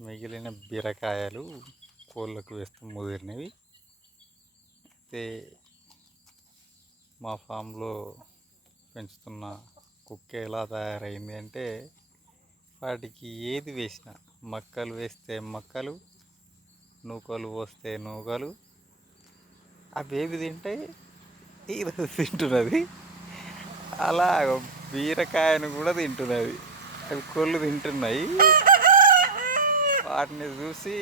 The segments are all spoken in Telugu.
మిగిలిన బీరకాయలు కోళ్ళకు వేస్తూ ముదిరినవి. అయితే మా ఫామ్లో పెంచుతున్న కుక్క ఎలా తయారైంది అంటే వాటికి ఏది వేసినా మక్కలు వేస్తే మక్కలు నూకలు పోస్తే నూకలు అవి ఏవి తింటాయి ఇది తింటున్నది. అలా బీరకాయను కూడా తింటున్నది. అవి కోళ్ళు తింటున్నాయి. వాటిని చూసి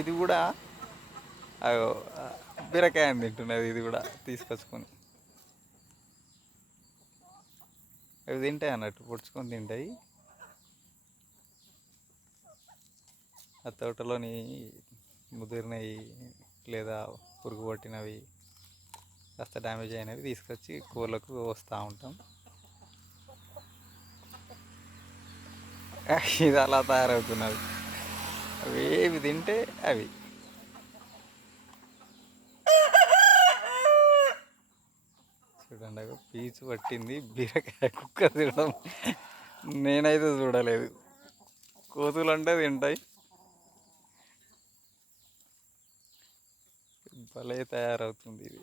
ఇది కూడా అగో, బీరకాయని తింటున్నది ఇది కూడా తీసుకొచ్చుకొని. అవి తింటాయి అన్నట్టు పొడుచుకొని తింటాయి. ఆ తోటలోని ముదిరినవి లేదా పురుగు పట్టినవి కాస్త డ్యామేజ్ అయినవి తీసుకొచ్చి కోళ్ళకు వస్తూ ఉంటాం. ఇది అలా తయారవుతున్నది. అవి ఏవి తింటే అవి. చూడండి పీచు పట్టింది బీరకాయ కుక్క తినడం. నేనైతే చూడలేదు. కోతులు అంటే తింటాయి. భలే తయారవుతుంది ఇది.